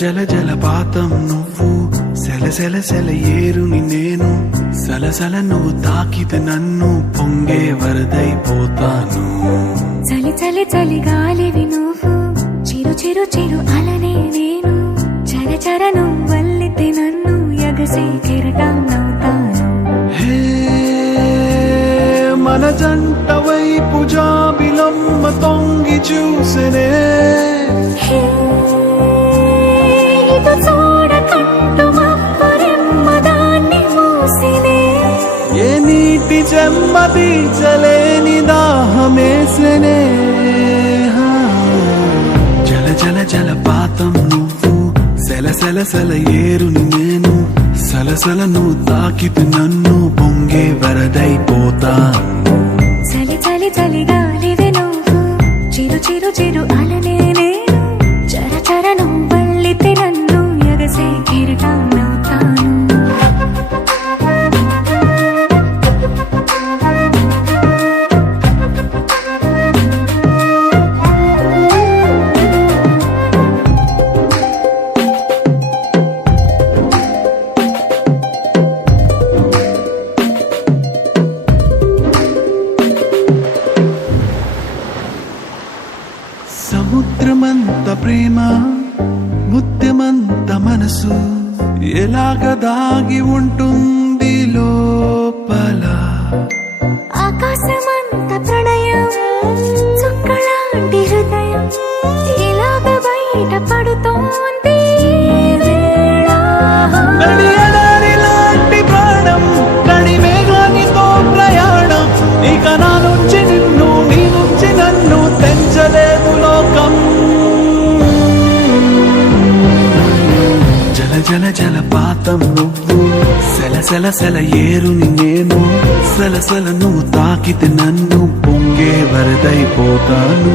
జల జలపాతం నువ్వు, సెల సెల సెల ఏరుని నేను, సలసల నువ్వు తాకితే నన్ను పొంగే వరదైపోతాను. చలి చలి చలి గాలివి నువ్వు, చిరు చిరు చిరు అలనే నేను, చర చర నువ్వు వల్లితే నన్ను ఎగసే కెరటం నవ్వుతాను. హే మన జంట వైపు జాబిలమ్మ తొంగి చూసెనే, ఇటు చూడకంటూ మబ్బురెమ్మ దాన్ని మూసినే, ఏ నీటి చెమ్మ తీర్చలేని దాహమేసెనే. జల జల జలపాతం నువ్వు, సెల సెల సెల ఏరుని నేను, సలసల నువ్వు తాకితే నన్ను పొంగే వరదైపోతాను. చలి చలి చలి గాలివి నువ్వు, చిరు చిరు చిరు అలనే నేను, చర చర నువ్వు వల్లితే నన్ను ఎగసే కిరీటం నవ్వుతాను. సముద్రమంత ప్రేమ, ముత్యమంత మనసు, ఎలాగ దాగి ఉంటుంది లోపల. ఆకాశమంత ప్రణయం, చుక్కలాంటి హృదయం, ఇలాగ బయట పడుతోంది లాంటి ప్రాణం, కడి మేఘానితో ప్రయాణం, ఇక నా నుంచి నిన్ను, నీ నుంచి నన్ను తెంచలేదు లోకం. జల జల జలపాతం నువ్వు, సెల సెల సెల ఏరుని నేను, సలసల నువ్వు తాకితే నన్ను పొంగే వరదైపోతాను.